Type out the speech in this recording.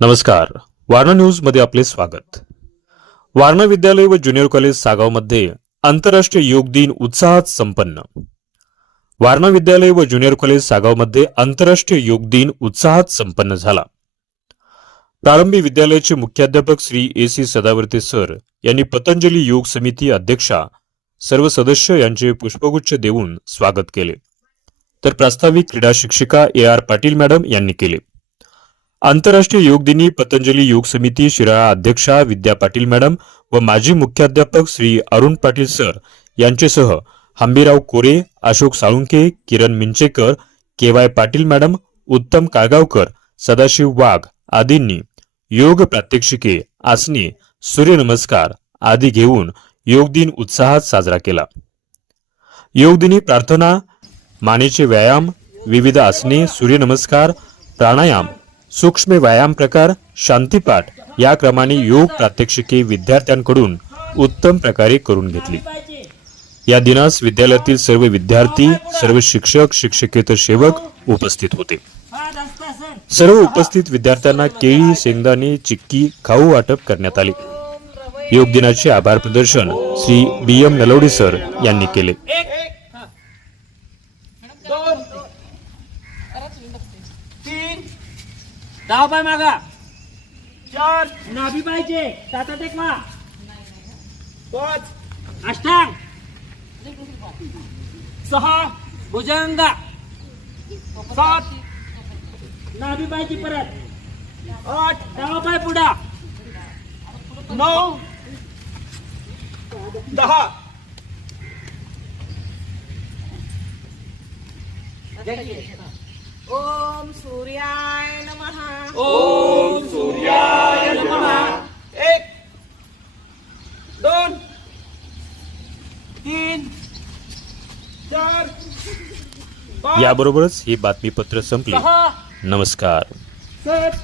नमस्कार, वारणा न्यूज मध्ये आपले स्वागत। वारणा विद्यालय व ज्युनियर कॉलेज सागावमध्ये आंतरराष्ट्रीय योग दिन उत्साहात संपन्न। वारणा विद्यालय व ज्युनियर कॉलेज सागावमध्ये आंतरराष्ट्रीय योग दिन उत्साहात संपन्न झाला। प्रारंभी विद्यालयाचे मुख्याध्यापक श्री AC सदावर्ते सर यांनी पतंजली योग समिती अध्यक्षा सर्व सदस्य यांचे पुष्पगुच्छ देऊन स्वागत केले, तर प्रास्ताविक क्रीडा शिक्षिका AR पाटील मॅडम यांनी केले। आंतरराष्ट्रीय योग दिनी पतंजली योग समिती शिराळा अध्यक्षा विद्या पाटील मॅडम व माजी मुख्याध्यापक श्री अरुण पाटील सर यांच्यासह हंबीराव कोरे, अशोक साळुंके, किरण मिंचेकर, KY पाटील मॅडम, उत्तम काळगावकर, सदाशिव वाघ आदींनी योग प्रात्यक्षिके, आसने, सूर्यनमस्कार आदी घेऊन योग दिन उत्साहात साजरा केला। योग दिनी प्रार्थना, मानेचे व्यायाम, विविध आसने, सूर्यनमस्कार, प्राणायाम, सूक्ष्म व्यायाम प्रकार, शांतीपाठ या क्रमाने योग प्रात्यक्षिके विद्यार्थ्यांकडून उत्तम प्रकारे करून घेतली। या दिनास विद्यालयातील सर्व विद्यार्थी, सर्व शिक्षक, शिक्षकेतर सेवक उपस्थित होते। सर्व उपस्थित विद्यार्थ्यांना केळी, शेंगदाणे, चिक्की, खाऊ वाटप करण्यात आले। योग दिनाचे आभार प्रदर्शन श्री BM नलवडे सर यांनी केले। दाव पाय मागा, 4 नाभी पाहिजे, 7 टेकवा, 5 अष्टांग, 6 भुजंग, 7 नाभी पाहिजे परत, 8 डावा पाय पुढा, 9 10 ओम सूर्याय नमः। ओम सूर्याय नमः। 1 2 3 4 याबरोबरच हे बातमीपत्र संपले। 6 नमस्कार। 7